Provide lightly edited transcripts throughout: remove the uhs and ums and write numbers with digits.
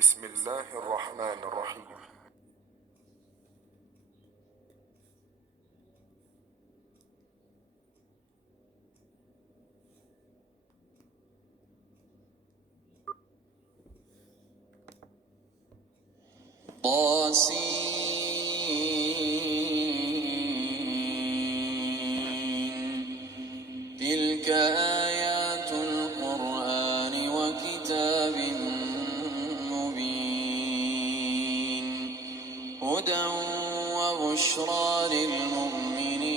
بسم الله الرحمن الرحيم. طاسين تلك آيات القرآن وكتاب مبين هدى وبشرى للمؤمنين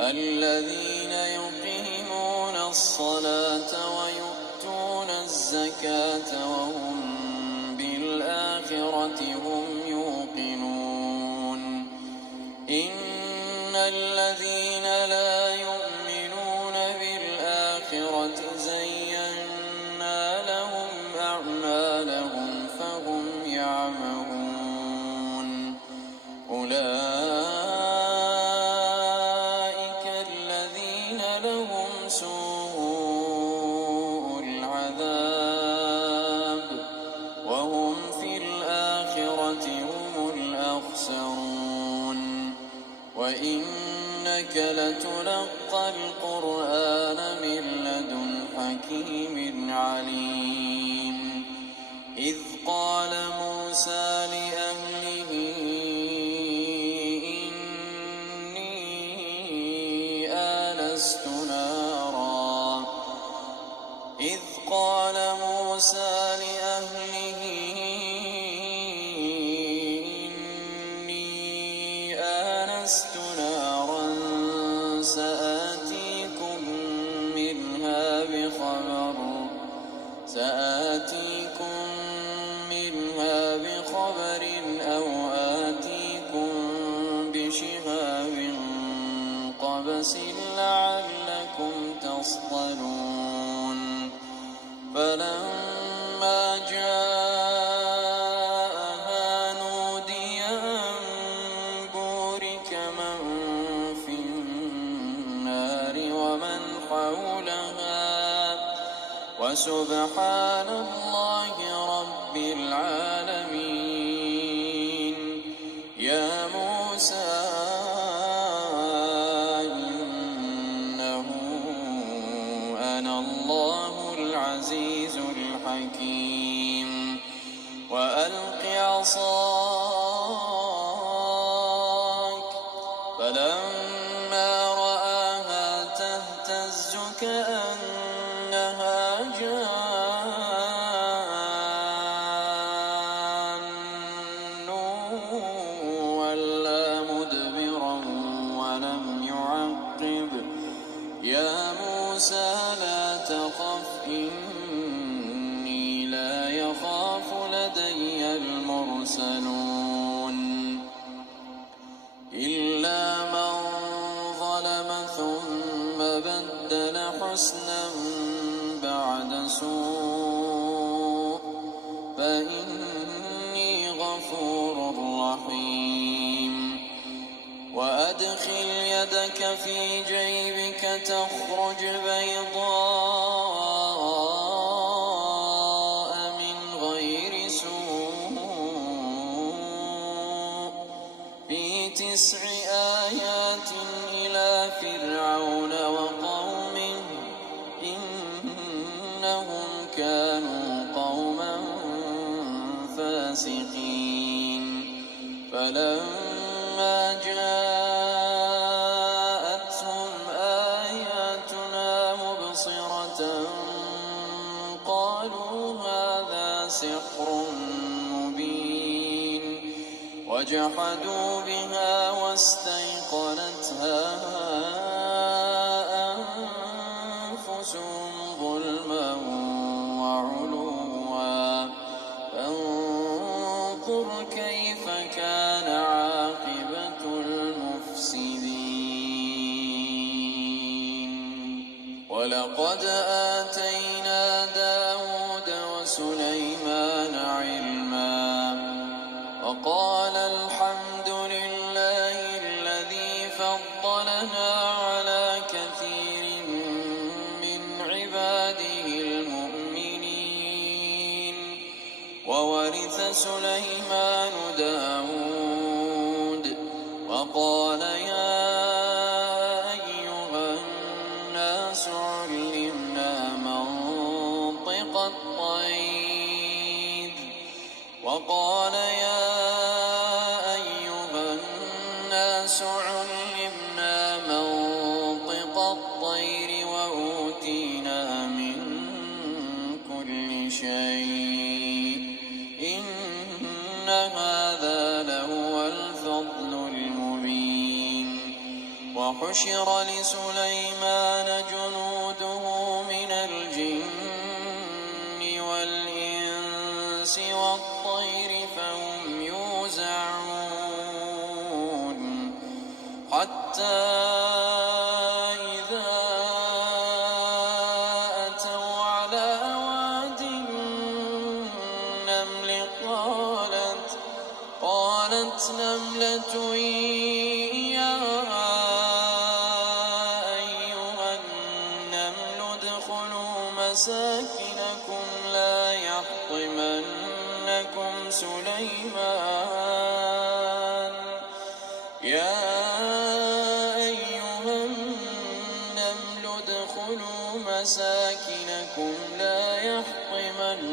الذين يقيمون الصلاة ويؤتون الزكاة وهم بالآخرة هم يوقنون إن الذين لا يؤمنون بالآخرة زينا لهم أعمالهم فهم يعمهون أولئك الذين لهم سوء العذاب وهم في الآخرة هم الأخسرون وإنك لتلقى القرآن من لدن حكيم عليم إذ قال موسى لأهله إني آنست نارا سآتيكم منها بخبر أو آتيكم بشهاب قبس لعلكم تصطلون فلما جاءها نودي أن بورك من في النار ومن حولها وسبحان الله رب العالمين يا موسى إنه أنا الله العزيز الحكيم وألق عصاك فلما رآها تهتز كأنها جان ولا مدبرا ولم يعقب يا موسى لا تخف إني لا يخاف لدي المرسلون إلا من ظلم ثم بدل حسنا بعد سوء فإني غفور رحيم وأدخل يدك في جيبك تخرج بيضاء من غير سوء في 9 آيات إلى فرعون وقومه إنهم كانوا قوما فاسقين فلما جاءتهم آياتنا مبصرة قالوا هذا سحر مبين وجحدوا بها واستيقنتها أنفسهم ظلما وعلوا فانظر كيف كان عاقبة المفسدين ولقد آتينا داود وسليمان علما وقال الحمد لله الذي فضلنا على كثير من عباده المؤمنين وورث سليمان داود وقال يا أيها الناس علمنا منطق الطير وقال يا أيها الناس علمنا منطق الطير وأوتينا من كل شيء إن هذا لهو الفضل المبين وحشر لسليمان جنوده من الجن والإنس والطير فهم يوزعون حتى إذا أتوا على واد النمل قالت نملة يا أيها النمل ادخلوا مساكنكم لا يحطمنكم سليمان مساكنكم لا يحطمنكم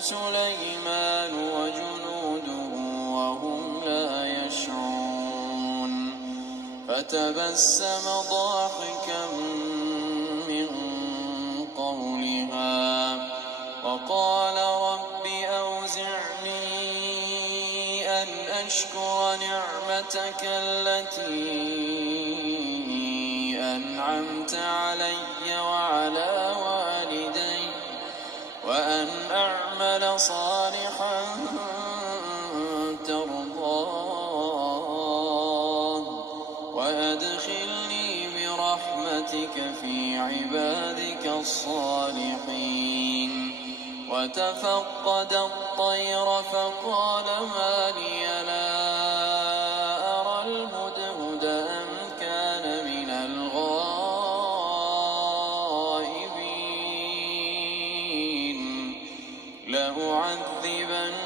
سليمان وجنوده وهم لا يشعرون فتبسم ضاحكا من قولها وقال رب أوزعني أن أشكر نعمتك التي أنعمت علي وعلى والدي وأن أعمل صالحا ترضاه وأدخلني برحمتك في عبادك الصالحين وتفقد الطير فقال ما لي لا أرى الهدهد أم كان من الغائبين لأعذبنه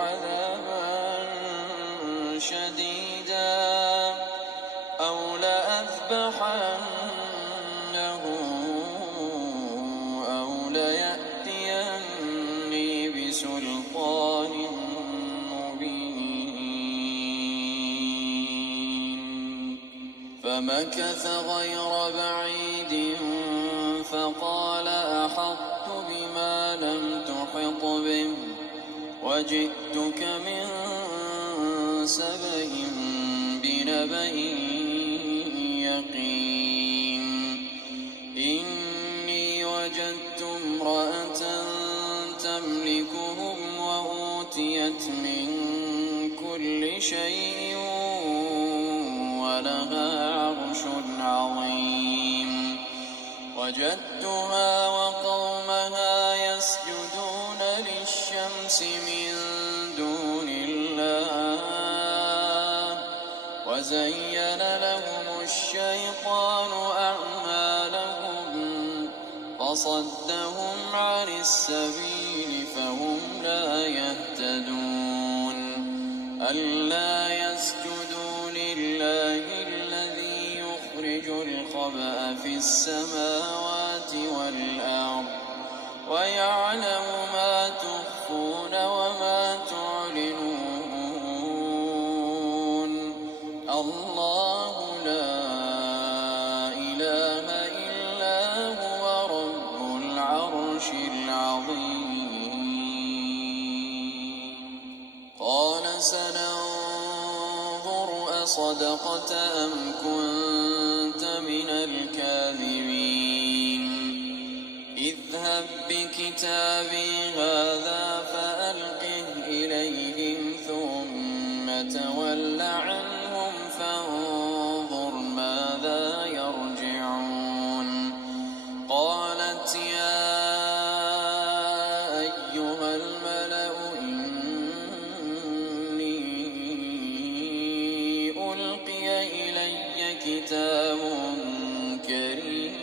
عذابا شديدا أو لأذبحنه أو ليأتيني بسلطان مبين فمكث غير بعيد فقال أحطت بما لم تحط به وجئتك من سبأ بنبأ يقين إني وجدت امرأة تملكهم وأوتيت من كل شيء ولها عرش عظيم وجدتها وقومها يسجدون للشمس من دون الله وزين لهم الشيطان أعمالهم فصدهم عن السبيل فهم لا يهتدون ألا يسجدوا لله الذي يخرج الخبأ في السماوات والأرض ويعلم ما تخفون وما تعلنون الله لا إله إلا هو رب العرش العظيم قال سننظر أصدقت أم كنت من الكاذبين اذهب بكتابي هذا فألقه إليهم ثم تول عنهم فانظر ماذا يرجعون قالت يا أيها الملأ إني ألقي إلي كتاب كريم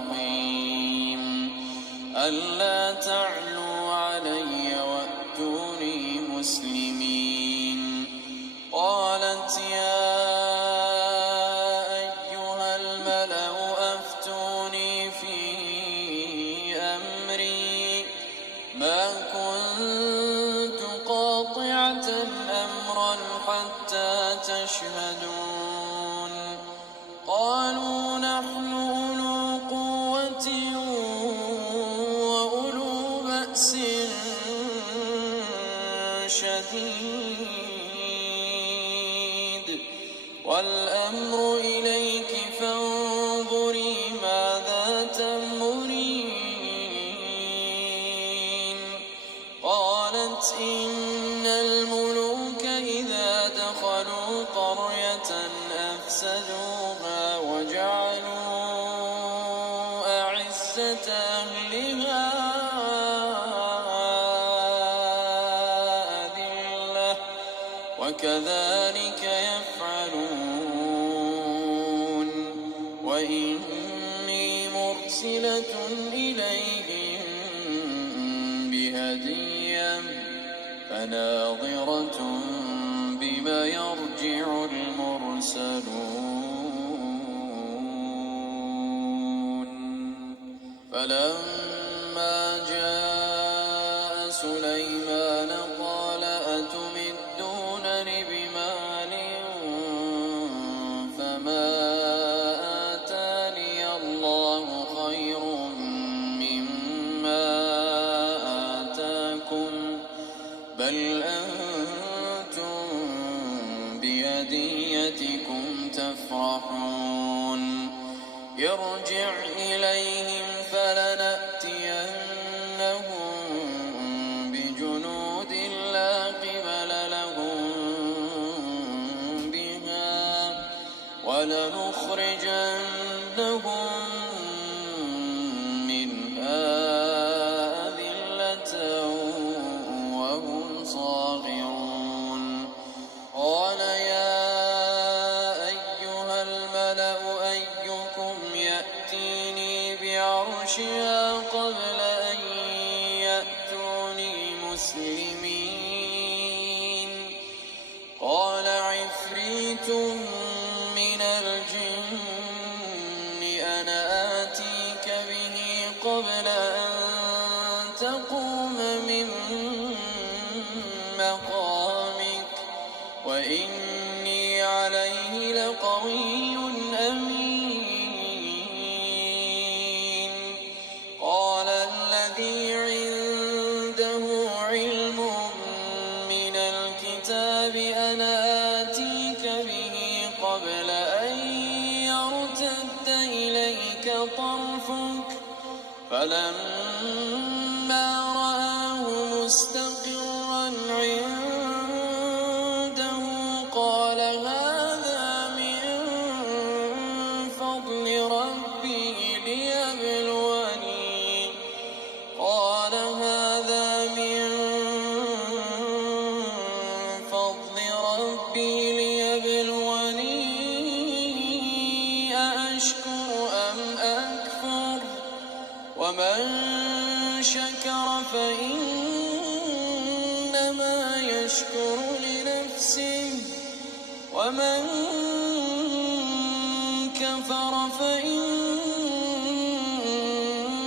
الرحيم ألا تعلوا علي وأتوني مسلمين قالت يا أيها الملأ أفتوني في أمري ما كنت قاطعة أمرا حتى تشهدون قالوا نحن أولو قوة وأولو بأس شديد والأمر إليك فانظري ماذا تأمرين قالت إن الملوك إذا دخلوا قرية أفسدوها وجعلوا أعزة أهلها أذلة وكذلك يفعلون وإني مرسلة إليهم بهدية فناظرة بما يرجع المرسلون فلما جاء سليمان قال أتمدونني بمال فما آتاني الله خير مما آتاكم بل أنتم بهديتكم تفرحون ارجع إليهم فلنأتينهم بجنود لا قبل لهم بها ولنخرجنهم منها أذلة وهم صاغرون قال يا أيها الملأ أيكم يأتيني بعرشها قبل أن يأتوني مسلمين قال عفريت من الجن أنا آتيك به قبل أن تقوم من مقامك وإني عليه لقوي أمين قال الذي عنده علم من الكتاب أنا آتيك به قبل أن يرتد إليك طرفك فلما رآه مستقرا عنده قال هذا من فضل ربي ليبلوني قال هذا من فضل ربي ليبلوني أأشكر أم أكفر ومن شكر فإنما يشكر لنفسه ومن كفر فإن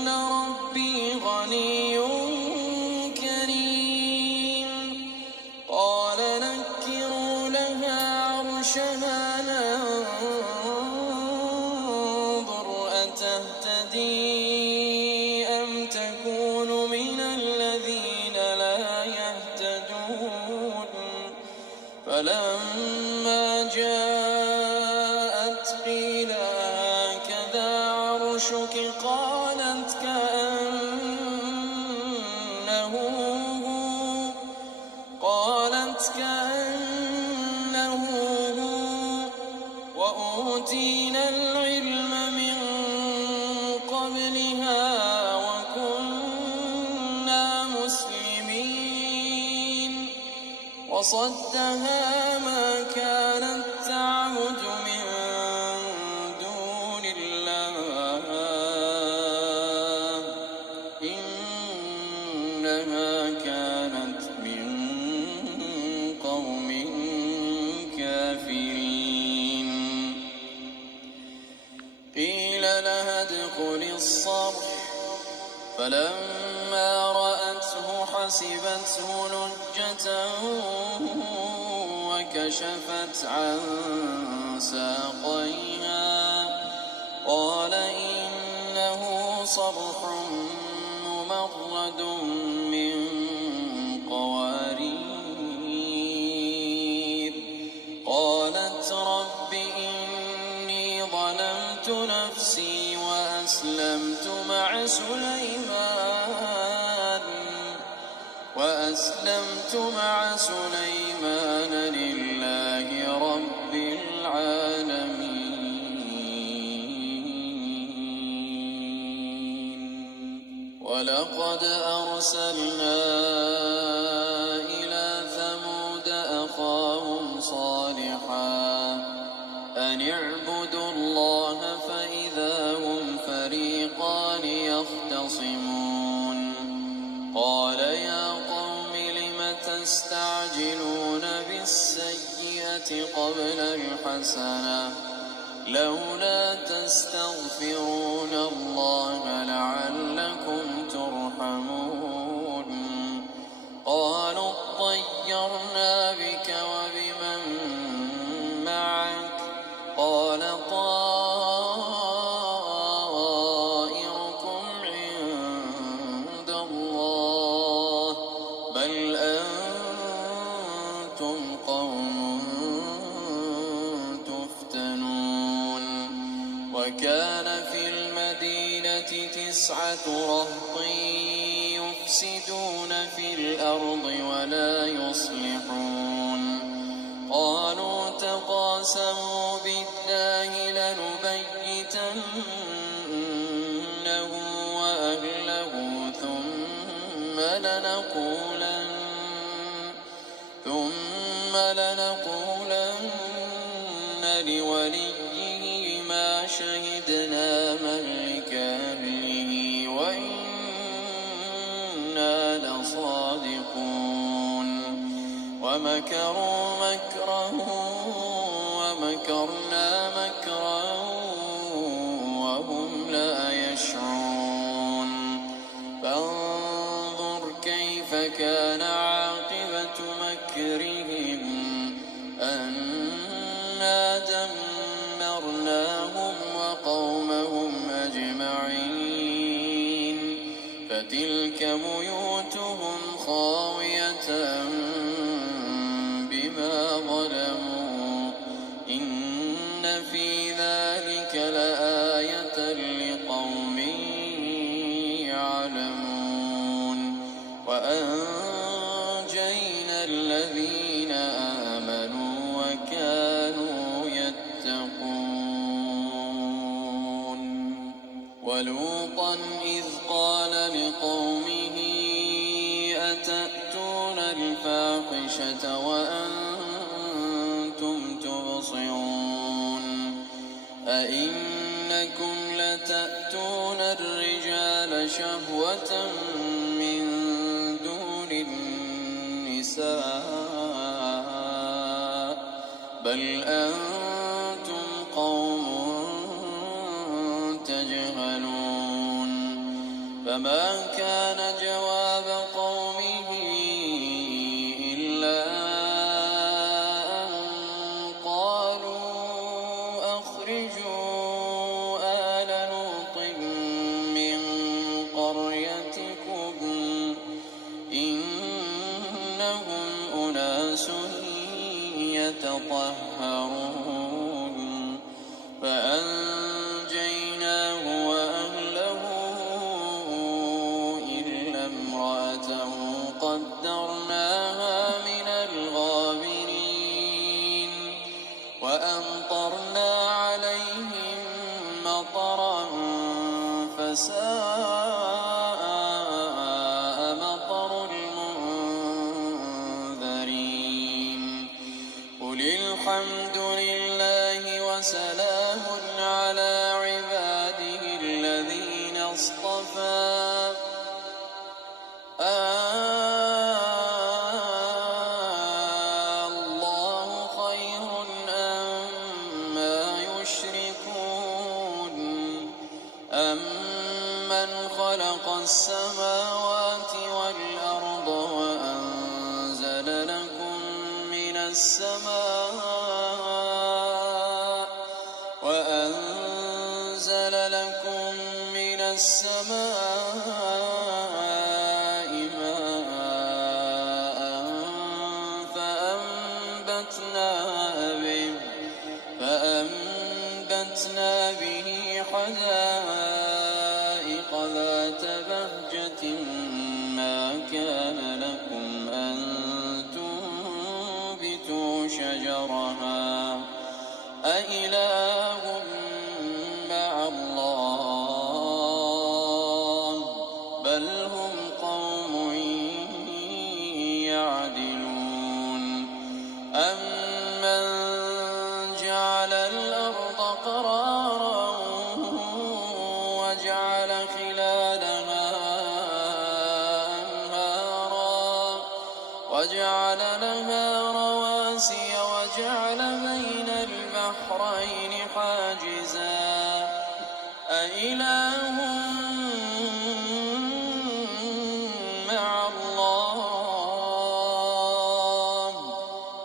ربي غني كريم قال نكروا لها عرشها ننظر أتهتدي أم تكون من الذين لا يهتدون فلما جاءت قيل هكذا عرشك قالت كأنه هو وأوتينا العلم من قبلها وكنا مسلمين وصدها ما كانت تعبد من دون الله فلما رأته حسبته لجة وكشفت عن ساقيها قال إنه صرح ممرد من قوارير. قالت رب إني ظلمت نفسي وأسلمت مع سليمان لله رب العالمين. ولقد أرسلنا إلى ثمود أخاهم صالحا أن اعبدوا الله فإذا هم فريقان يختصمون. قال يا قوم لم تستعجلون بالسيئة قبل الحسنة لولا تستغفرون الله لعلكم ترحمون. قالوا اطيرنا بك وبمن معك قال طائركم عند الله بل أنتم قوم تفتنون. وكان في المدينة 9 رهط يفسدون في الأرض ولا يصلحون. قالوا تقاسموا بالله لنبيتنه وأهله ثم لنقولن لوليه ما شهدنا مهلك أهله وإنا لصادقون. ومكروا مكرا ومكرنا مكرا وهم لا يشعرون. فانظر كيف كان عاقبة مكرهم أنا دمرناهم وقومهم أجمعين. فتلك بيوتهم خاوية بما ظلموا إن في ذلك لآية لقوم يعلمون. وأنجينا الذين آمنوا وكانوا يتقون. ولوطا إذ قال لقومه أتأتون الفاحشة وأنتم تبصرون أئنكم لتأتون الرجال شهوة من دون النساء بل أنتم قوم تجهلون. فما كان جواب قومه إلا أن قالوا أخرجوا آل لوط من قريتكم إنهم أناس يتطهرون. فأنجيناه وأهله إلا امرأته قدرناها من الغابرين. وأمطرنا عليهم مطرا فساء مطر المنذرين. قل الحمد لله وسلام على عباده الذين اصطفى الله خير أما أَمَّنْ خَلَقَ السَّمَاوَاتِ وَالْأَرْضَ وَأَنزَلَ لَكُم مِّنَ السَّمَاءِ مَاءً فَأَنبَتْنَا بِهِ حَدَائِقَ ذَاتَ بَهْجَةٍ مَّا كَانَ لَكُمْ أَن تُنبِتُوا شَجَرَهَا أَإِلَٰهٌ مَّعَ اللَّهِ بَلْ هُمْ قَوْمٌ يَعْدِلُونَ أَمَّن جَعَلَ الْأَرْضَ قَرَارًا وَجَعَلَ خِلَالَهَا أَنْهَارًا وَجَعَلَ لَهَا رَوَاسِيَ وَجَعَلَ بَيْنَ الْبَحْرَيْنِ حَاجِزًا أَإِلَٰهٌ مَّعَ اللَّهِ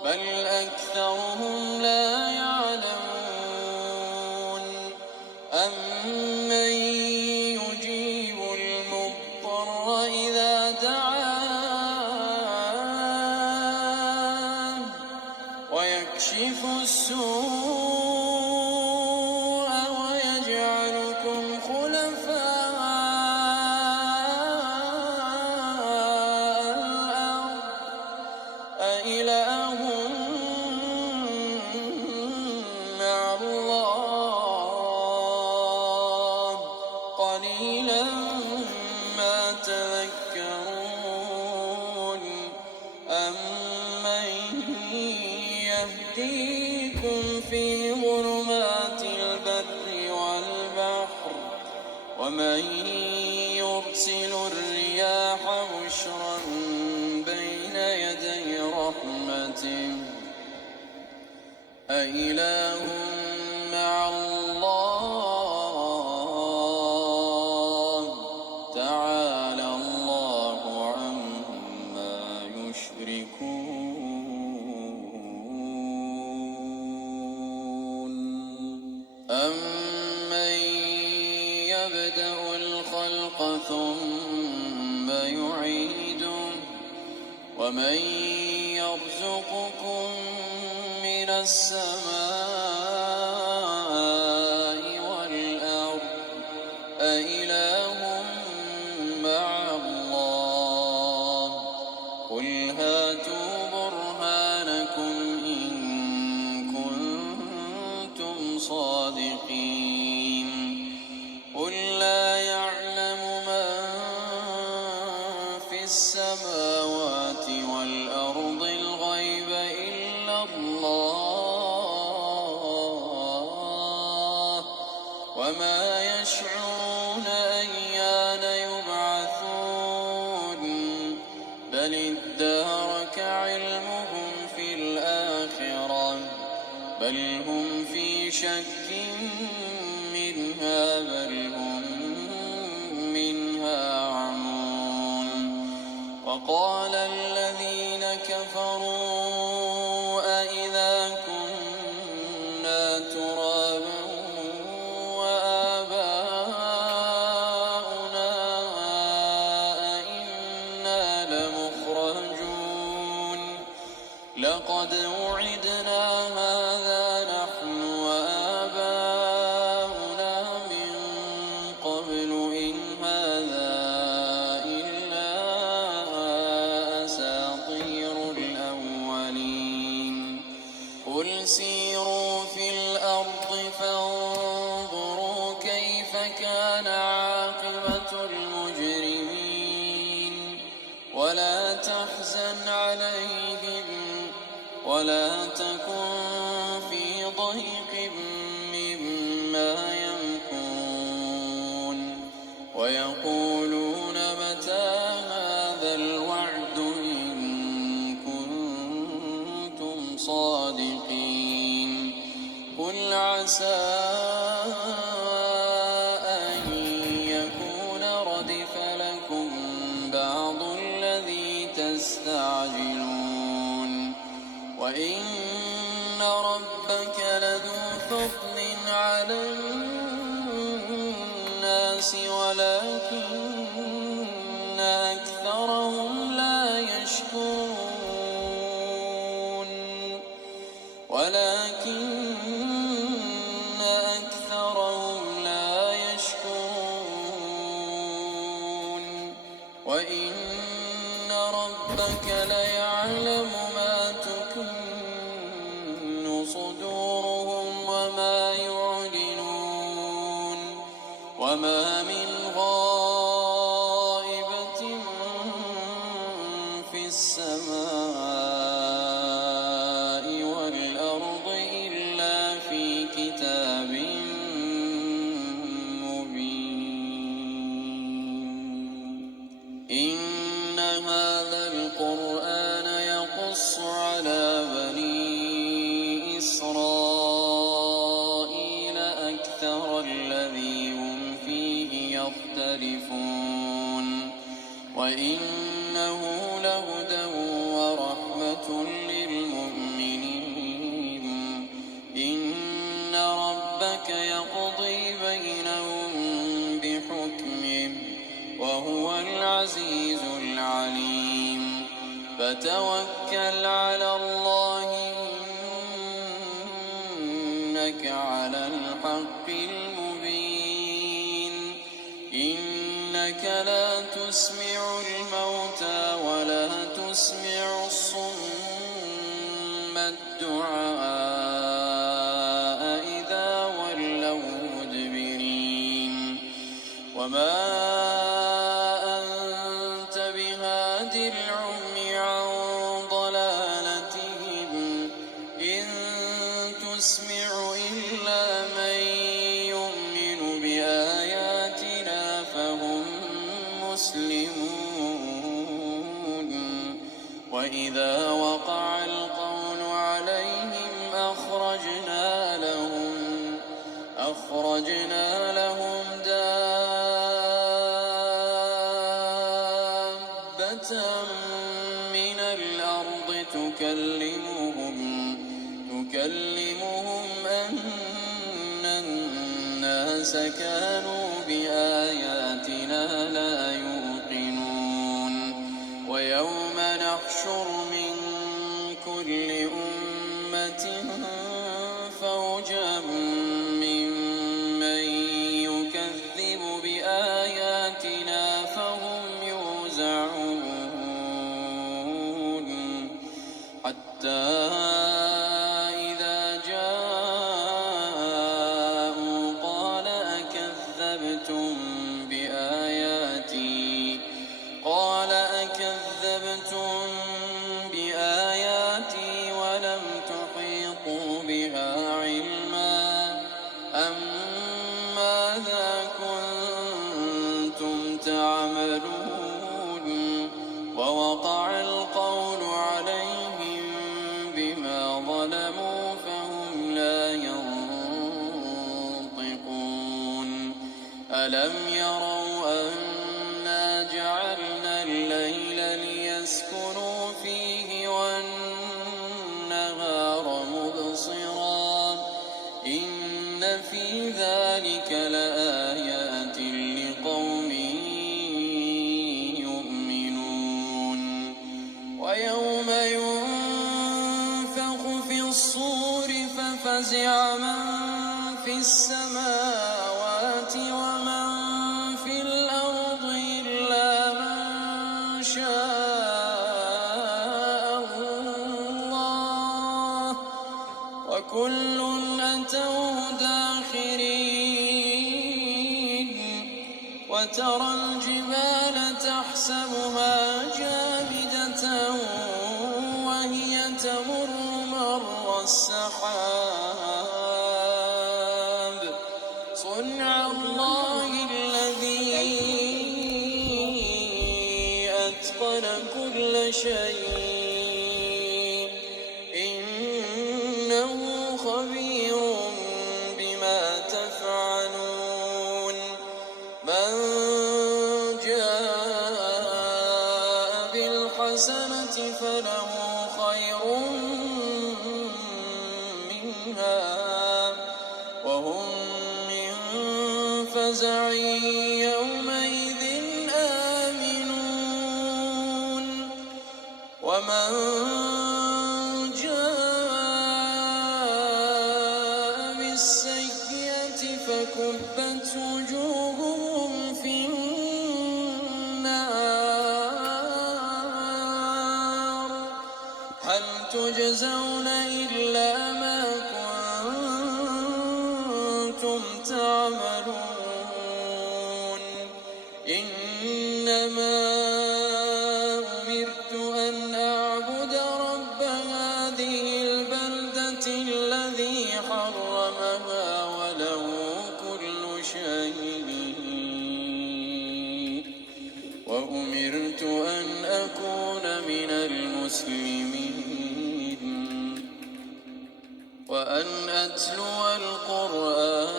بَلْ أَكْثَرُهُمْ لَا يَعْلَمُونَ أَمَّن يُجِيبُ الْمُضْطَرَّ إِذَا دَعَاهُ وَيَكْشِفُ السُّوءَ وَيَجْعَلُكُمْ خُلَفَاءَ الْأَرْضِ أَإِلَٰهٌ مَّعَ اللَّهِ قَلِيلًا مَّا تَذَكَّرُونَ أَمَّن يَهْدِيكُمْ فِي ظُلُمَاتِ الْبَرِّ وَالْبَحْرِ وَمَن يُرْسِلُ الرِّيَاحَ بُشْرًا بَيْنَ يَدَيْ رَحْمَتِهِ أَإِلَٰهٌ مَّعَ اللَّهِ تَعَالَى اللَّهُ عَمَّا يُشْرِكُونَ أَمَّن يَبْدَأُ الْخَلْقَ ثُمَّ يُعِيدُهُ وَمَن يَرْزُقُكُم مِّنَ السَّمَاءِ وَالْأَرْضِ أَإِلَٰهٌ مَّعَ اللَّهِ قُلْ هَاتُوا بُرْهَانَكُمْ إِن كُنتُمْ صَادِقِينَ قُل لَّا يَعْلَمُ مَن فِي السَّمَاوَاتِ وَالْأَرْضِ الْغَيْبَ إِلَّا اللَّهُ وَمَا يَشْعُرُونَ أَيَّانَ يُبْعَثُونَ بَلِ ادَّارَكَ عِلْمُهُمْ فِي الْآخِرَةِ بَلْ هُمْ فِي شَكٍّ مِّنْهَا بَلْ هُم مِّنْهَا عَمُونَ وَقَالَ الَّذِينَ كَفَرُوا أَإِذَا كُنَّا تُرَابًا وَآبَاؤُنَا أَإِنَّا لَمُخْرَجُونَ لَقَدْ وُعِدْنَا هَٰذَا نَحْنُ وَآبَاؤُنَا مِن قَبْلُ إِنْ هَٰذَا إِلَّا أَسَاطِيرُ الْأَوَّلِينَ قُلْ سِيرُوا فِي الْأَرْضِ فَانظُرُوا كَيْفَ كَانَ عَاقِبَةُ الْمُجْرِمِينَ وَلَا تَحْزَنْ عَلَيْهِمْ وَلَا تَكُن فِي ضَيْقٍ مِّمَّا يَمْكُرُونَ وَيَقُولُونَ مَتَىٰ هَٰذَا الْوَعْدُ إِن كُنتُمْ صَادِقِينَ قُلْ عَسَىٰ أَن يَكُونَ يستعجلون وإن ربك لذو فضل على الناس ولكن أكثرهم لا يشكرون وإن ربك ليعلم ما تكن صدورهم وما يعلنون وما من غائبة في السماء والأرض إلا في كتاب إن هذا القرآن يقص على بني إسرائيل أكثر الذي هم فيه يختلفون وإنه لهدى ورحمة للمؤمنين إن ربك يقضي بينهم بحكمه وهو العزيز العليم فتوكل على الله إنك على الحق المبين إنك لا تسمع الموتى ولا تسمع الصم الدعاء إذا ولوا مدبرين وما العمي عن ضلالتهم إن تسمع إلا من يؤمن بآياتنا فهم مسلمون وإذا وقع القول عليهم أخرجنا لهم دابة من الأرض تكلمهم أن الناس كانوا بآياتنا لا يوقنون ويوم نحشر من كل أمة فوجا ممن يكذب بآياتنا فهم يوزعون حتى إذا جاءوا قال أكذبتم بآياتي ولم تحيطوا بها علما أم ماذا كنتم تعملون ووقع القول عليهم بما ظلموا فهم لا ينطقون ألم يروا أنا جعلنا الليل ليسكنوا فيه والنهار مبصرا إن في ذلك لآيات لقوم يؤمنون ويوم ينفخ في الصور ففزع من في السماوات ومن في الأرض إلا من شاء الله وكل أتوه داخرين وترى الجبال تحسبها جامدة وهي تمر مر السحاب صنع الله الذي أتقن كل شيء إنه خبير بما تفعلون من جاء بالحسنة فله خير منها وهم من فزع يومئذ آمنون ومن جاء بالسيئة فكبت وجوههم في النار هل تجزون إلا ما كنتم تعملون إنما أمرت أن أعبد رب هذه البلدة الذي حرمها وله كل شيء وأمرت أن أكون من المسلمين وأن أتلو القرآن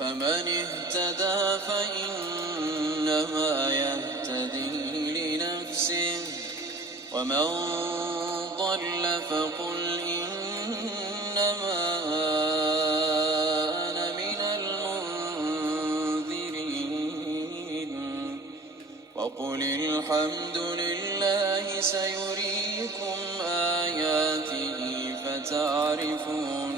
فمن اهتدى فإنما يهتدي لنفسه ومن ضل فقل إنما أنا من المنذرين وقل الحمد لله سيريكم آياته فتعرفون